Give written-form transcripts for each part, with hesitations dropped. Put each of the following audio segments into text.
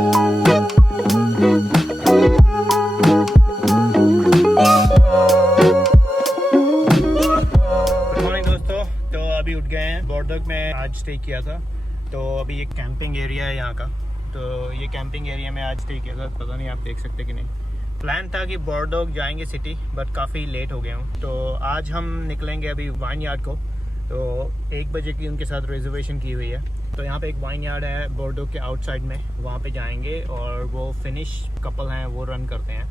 Morning दोस्तों, तो अभी उठ गए हैं। बोर्डोग में आज स्टे किया था, तो अभी ये कैंपिंग एरिया है यहाँ का। तो ये कैंपिंग एरिया में आज स्टे किया था, पता नहीं आप देख सकते कि नहीं। प्लान था कि बोर्डोग जाएंगे सिटी, बट काफ़ी लेट हो गया हूँ। तो आज हम निकलेंगे अभी वाइन यार्ड को। तो 1 बजे की उनके साथ रिजर्वेशन की हुई है। तो यहाँ पे एक वाइन यार्ड है बोर्डोग के आउटसाइड में, वहाँ पे जाएंगे और वो फिनिश कपल हैं, वो रन करते हैं।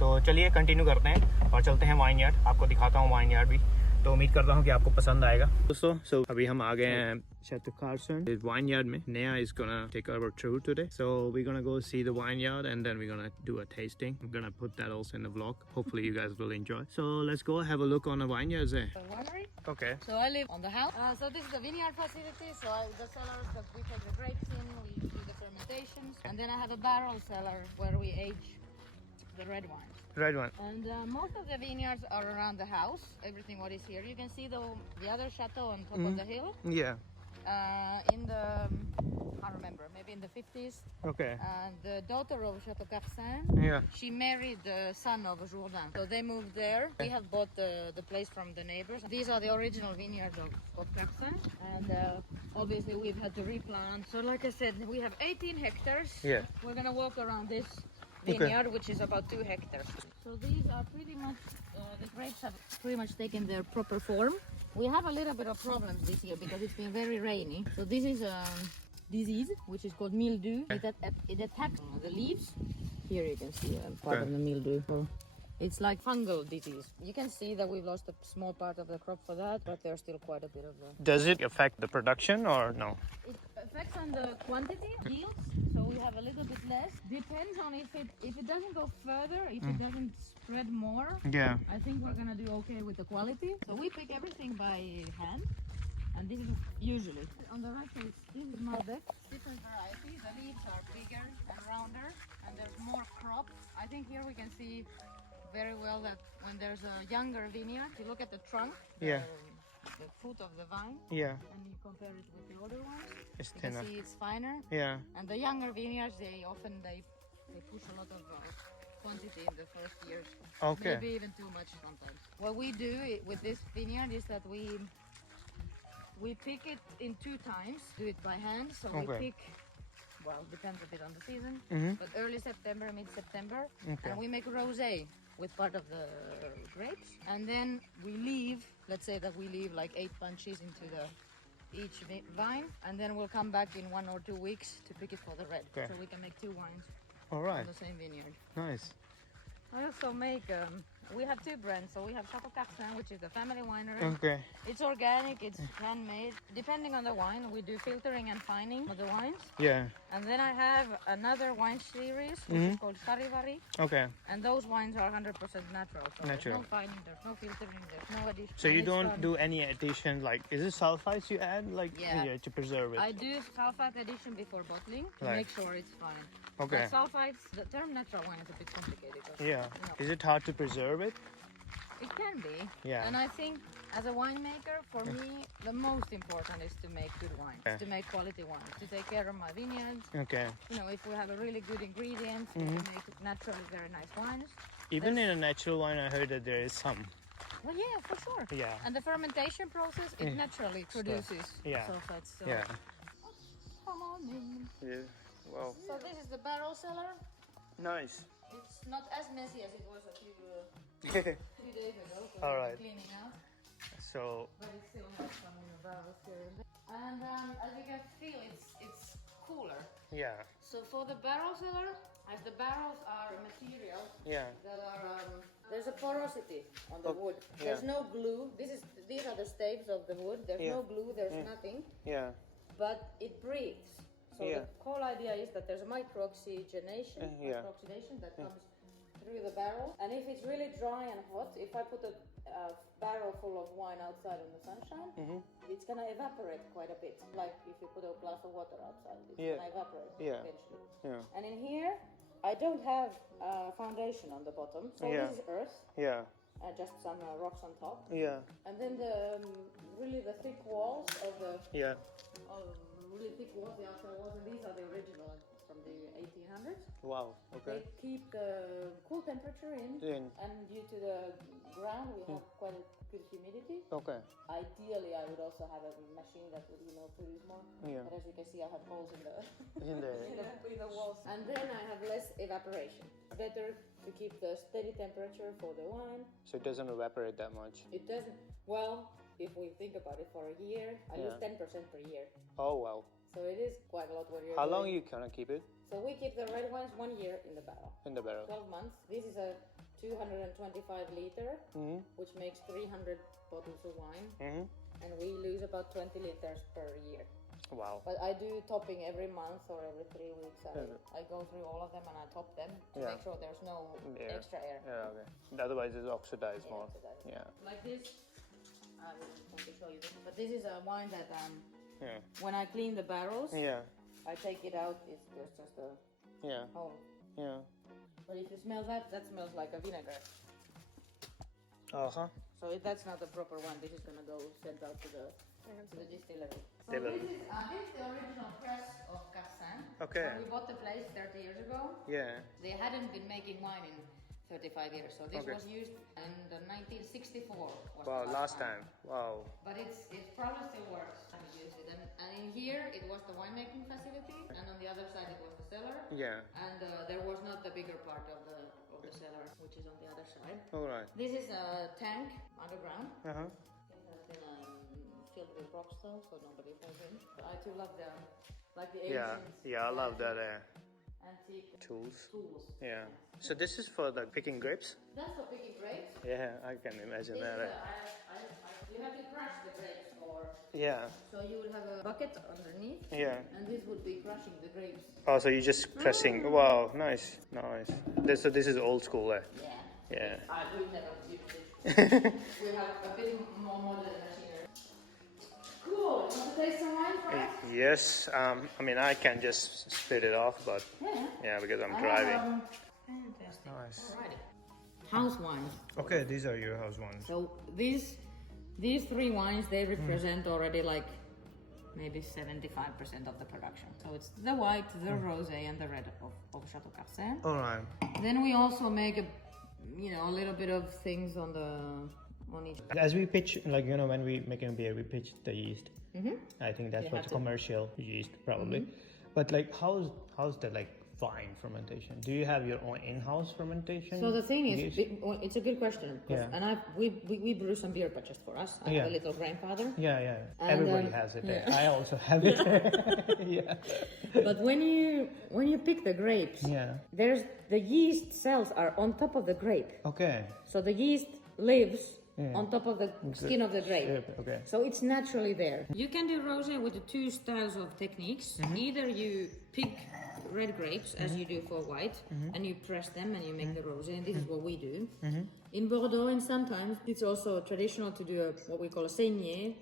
तो चलिए कंटिन्यू करते हैं और चलते हैं वाइन यार्ड। आपको दिखाता हूँ वाइन यार्ड भी। तो उम्मीद करता हूँ कि आपको पसंद आएगा दोस्तों। अभी हम आ गए हैं Chateau Carson वाइन यार्ड में। Nea is gonna take our tour today, so we're gonna go see the wine yard and then we're gonna do a tasting. I'm gonna put that also in the vlog. Hopefully you guys will enjoy. So let's go have a look on the vineyards there. The winery. Okay. So I live on the house. So this is the vineyard facility. So the cellars that we take the grapes in, we do the fermentations, and then I have a barrel cellar where we age the red wines. Red one. And most of the vineyards are around the house. Everything what is here. You can see the other chateau on top of the hill. Yeah. In the I can't remember, maybe in the 50s. Okay. And the daughter of Chateau Carson, Yeah. she married the son of Jourdain. So they moved there. We have bought the place from the neighbors. These are the original vineyards of Carson. And obviously we've had to replant. So like I said, we have 18 hectares. Yeah. We're going to walk around this vineyard, which is about 2 hectares. So these are pretty much, the grapes have pretty much taken their proper form. We have a little bit of problems this year because it's been very rainy. So this is disease, which is called mildew. It attacks the leaves. Here you can see part of the mildew. So it's like fungal disease. You can see that we've lost a small part of the crop for that, but there's still quite a bit of the... Does it affect the production or no? It affects on the quantity, yields, so we have a little bit less. Depends on if it doesn't go further, if it doesn't spread more. Yeah. I think we're gonna do okay with the quality. So we pick everything by hand. And this is usually on the right side. This is Malbec, different varieties. The leaves are bigger and rounder, and there's more crop. I think here we can see very well that when there's a younger vineyard, you look at the trunk, the foot of the vine, and you compare it with the older ones. It's you thinner. can see it's finer. Yeah. And the younger vineyards, they push a lot of quantity in the first years. Okay. Maybe even too much sometimes. What we do with this vineyard is that we pick it in 2 times, do it by hand. So we pick, well, depends a bit on the season, but early September, mid-September, and we make rosé with part of the grapes. And then we leave, let's say that we leave like 8 bunches into each vine, and then we'll come back in 1 or 2 weeks to pick it for the red. So we can make 2 wines All right. on the same vineyard. Nice. I also make, we have 2 brands. So we have Chateau Carson, which is the family winery. Okay. It's organic, it's handmade. Depending on the wine, we do filtering and fining of the wines. Yeah. And then I have another wine series, which is called Charivari. Okay. And those wines are 100% natural. So Natural. there's no fining, there's no filtering, there's no addition. So you don't do any addition, like, is it sulfites you add, like, Yeah. to preserve it? I do sulfite addition before bottling to Right. make sure it's fine. Okay. But sulfites, the term natural wine is a bit complicated. Yeah. You know. Is it hard to preserve it? It can be. Yeah. And I think as a winemaker, for me, the most important is to make good wines, to make quality wines, to take care of my vineyards. Okay. You know, if we have a really good ingredients, we can make naturally very nice wines. Even in a natural wine, I heard that there is some. Well, yeah, for sure. Yeah. And the fermentation process, it naturally produces Yeah. sulfites. So Yeah. come on in. Yeah. Wow. So this is the barrel cellar. Nice. It's not as messy as it was a few days ago. So All we're right. cleaning out. So, But it still has some in the barrels here and there. And as you can feel, it's cooler. yeah. So for the barrel cellar, as the barrels are material Yeah. that are there's a porosity on the wood. yeah. There's no glue. These are the staves of the wood. There's no glue. There's nothing. Yeah. But it breathes. So Yeah. the whole idea is that there's a micro-oxidation, yeah. micro-oxidation that comes through the barrel. And if it's really dry and hot, if I put a barrel full of wine outside in the sunshine, it's gonna evaporate quite a bit. Like if you put a glass of water outside, it's gonna evaporate eventually. Yeah. And in here, I don't have foundation on the bottom, so this is earth. Yeah. Just some rocks on top. Yeah. And then the really the thick walls of the Yeah. really thick walls, the outside walls, and these are the original from the Wow. Okay. They keep the cool temperature in, and due to the ground, we have quite a good humidity. Okay. Ideally, I would also have a machine that would, produce more. Yeah. But as you can see, I have holes in the In the in the walls. And then I have less evaporation. Better to keep the steady temperature for the wine. so it doesn't evaporate that much. It doesn't. Well, if we think about it for a year, I lose 10% per year. Oh wow. So it is quite a lot when you're How long doing- you gonna keep it So we keep the red wines 1 year in the barrel. in the barrel? 12 months. This is a 225 liter, Mm-hmm. which makes 300 bottles of wine. Mm-hmm. And we lose about 20 liters per year. Wow. But I do topping every month or every 3 weeks. I go through all of them and I top them to Yeah. make sure there's no Yeah. extra air. Yeah. Okay. Otherwise, it's oxidized more. oxidized. Yeah. Like this, I will want to show you this. But this is a wine that Yeah. when I clean the barrels, Yeah. I take it out. There's just a Yeah. hole. Yeah. But if you smell that, that smells like a vinegar. Uh-huh. So if that's not the proper one, this is gonna go sent out to the distillery. So Distillery. this is the original press of Cassin. Okay. When we bought the place 30 years ago, Yeah. they hadn't been making wine in 35 years. So this Okay. was used in the 1964. Was Wow. the Last time. Wow. But it probably still works. We used it. And in here it was the winemaking facility, and on the other side it was the cellar. Yeah. And there was not the bigger part of the cellar, which is on the other side. All right. This is a tank underground. Uh huh. It has been filled with rocks though, so nobody falls in. But I too love the Yeah. ancient Yeah. I love that antique tools. tools. Yeah. So this is for the picking grapes. That's for picking grapes. Yeah. I can imagine This that. is you have to crush the grapes, or Yeah. so you would have a bucket underneath, Yeah. and this would be crushing the grapes. Oh, so you're just pressing. Wow. Nice. Nice. So this is old school. Yeah. Yeah. We've never used it. We have a bit more modern machinery. Cool. You want to taste some wine, Frank? Yes. I mean, I can just split it off, but Yeah. because I'm I driving. have, fantastic. Nice. Alrighty. House wines. Okay, these are your house ones. So these three wines, they represent already like maybe 75% of the production. So it's the white, the rosé, and the red of Chateau Cassin. All right. Then we also make a little bit of things on each. As we pitch, when we make a beer, we pitch the yeast. I think that's You what's have to. commercial yeast probably. But how's the vine fermentation? Do you have your own in-house fermentation? So the thing is, yeast? it's a good question. Yeah. And we brew some beer, but just for us. I have a little grandfather. Yeah. And, Everybody has it. I also have it. Yeah. But when you pick the grapes, there's the yeast cells are on top of the grape. Okay. So the yeast lives on top of the skin of the grape. Okay. So it's naturally there. You can do rosé with the two styles of techniques. Either you pick red grapes as you do for white, and you press them and you make the rosé, and this is what we do. In Bordeaux, and sometimes it's also traditional to do what we call a saigné,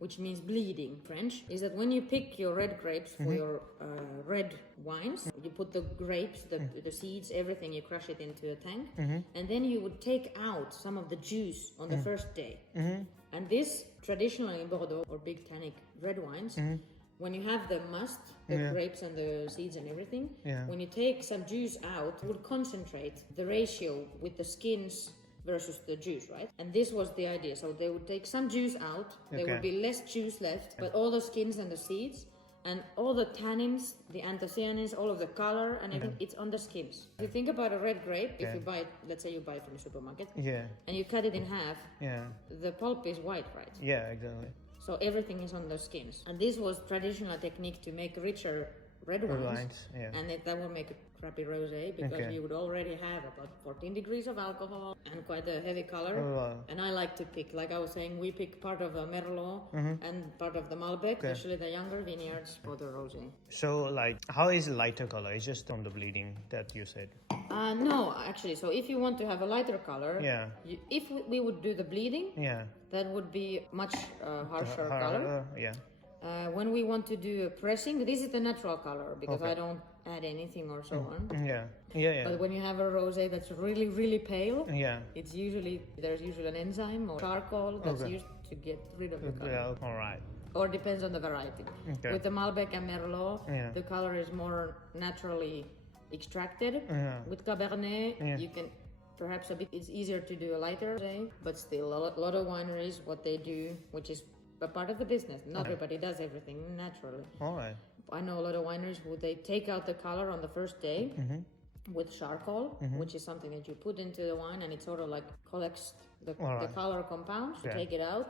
which means bleeding. French is that when you pick your red grapes for your red wines, you put the grapes, the seeds, everything, you crush it into a tank, and then you would take out some of the juice on the first day. And this traditionally in Bordeaux or big tannic red wines. When you have the must, the grapes and the seeds and everything, when you take some juice out, it would concentrate the ratio with the skins versus the juice, right? And this was the idea. So they would take some juice out, there would be less juice left, but all the skins and the seeds and all the tannins, the anthocyanins, all of the color and everything, it's on the skins. If you think about a red grape, if you buy it, let's say you buy it from a supermarket, and you cut it in half, the pulp is white, right? Yeah, exactly. So everything is on the skins. And this was traditional technique to make richer red wines. And that would make a crappy rosé because you would already have about 14 degrees of alcohol and quite a heavy color. And I like to pick, like I was saying, we pick part of a Merlot and part of the Malbec, especially the younger vineyards for the rosé. So how is lighter color? It's just from the bleeding that you said. No, actually. So if you want to have a lighter color, if we would do the bleeding, that would be much harsher color. When we want to do a pressing, this is the natural color because I don't add anything or so on. But when you have a rosé that's really, really pale, there's usually an enzyme or charcoal that's used to get rid of the color. All right. Or depends on the variety. With the Malbec and Merlot, the color is more naturally extracted. With Cabernet, you can perhaps it's easier to do a lighter rosé, but still a lot of wineries, what they do, which is a part of the business. Not everybody does everything naturally. All right. I know a lot of wineries who they take out the color on the first day with charcoal, which is something that you put into the wine, and it sort of like collects the color compounds. You take it out.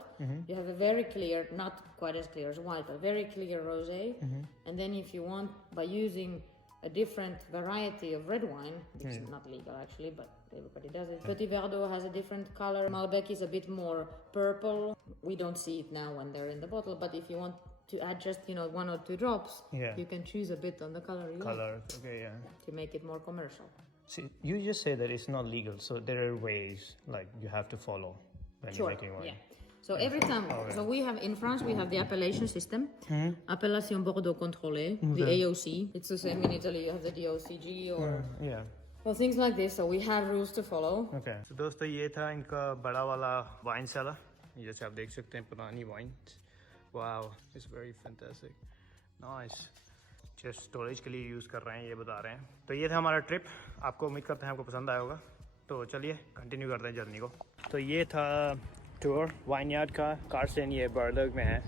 You have a very clear, not quite as clear as white, but very clear rosé. And then if you want, by using a different variety of red wine, which is not legal actually, but everybody does it. Petit Verdot has a different color. Malbec is a bit more purple. We don't see it now when they're in the bottle, but if you want to add just 1 or 2 drops, you can choose a bit on the color you like, to make it more commercial. See, you just say that it's not legal, so there are ways like you have to follow when you're making wine. So every time, so we have in France, we have the appellation system, Appellation Bordeaux Contrôlée, the AOC. It's the same in Italy. You have the DOCG or things like this. So we have rules to follow. Okay. So दोस्तों ये था इनका बड़ा वाला wine cellar. जैसे आप देख सकते हैं पुरानी wine. Wow, it's very fantastic. Nice. Just storage के लिए यूज़ कर रहे हैं, ये बता रहे हैं. तो ये था हमारा ट्रिप. आपको उम्मीद करते हैं आपको पसंद आया होगा. तो चलिए कंटिन्यू करते हैं जर्नी को. तो ये था टूर वाइनयार्ड का. कार्सन ये बर्डर्ग में है.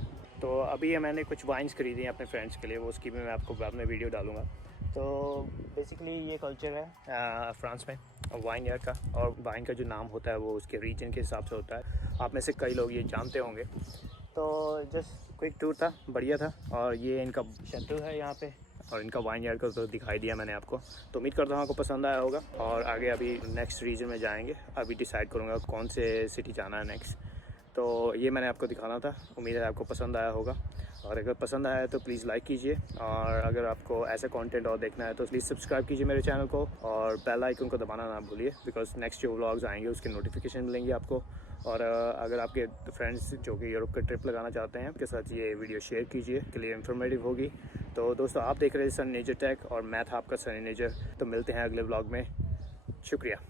तो अभी मैंने कुछ वाइन्स खरीदी हैं अपने फ्रेंड्स के लिए, वो उसकी भी मैं आपको बाद में वीडियो डालूँगा. तो बेसिकली ये कल्चर है फ्रांस में वाइनयार्ड का, और वाइन का जो नाम होता है वो उसके रीजन के हिसाब से होता है. आप में से कई लोग ये जानते होंगे. तो जस्ट क्विक टूर था, बढ़िया था. और ये इनका शटल है यहाँ पे, और इनका वाइनयार्ड को तो दिखाई दिया मैंने आपको. तो उम्मीद करता हूँ आपको पसंद आया होगा. और आगे अभी नेक्स्ट रीजन में जाएंगे. अभी डिसाइड करूँगा कौन से सिटी जाना है नेक्स्ट. तो ये मैंने आपको दिखाना था. उम्मीद है आपको पसंद आया होगा, और अगर पसंद आया तो प्लीज़ लाइक कीजिए. और अगर आपको ऐसा कंटेंट और देखना है तो प्लीज़ सब्सक्राइब कीजिए मेरे चैनल को, और बेल आइकन को दबाना ना भूलिए, बिकॉज नेक्स्ट जो व्लॉग्स आएंगे उसके नोटिफिकेशन मिलेंगे आपको. और अगर आपके फ्रेंड्स जो कि यूरोप का ट्रिप लगाना चाहते हैं, उनके साथ ये वीडियो शेयर कीजिए, के लिए इन्फॉर्मेटिव होगी. तो दोस्तों आप देख रहे हैं सन नेचर टेक, और मैं था आपका सनी नेचर. तो मिलते हैं अगले व्लॉग में. शुक्रिया.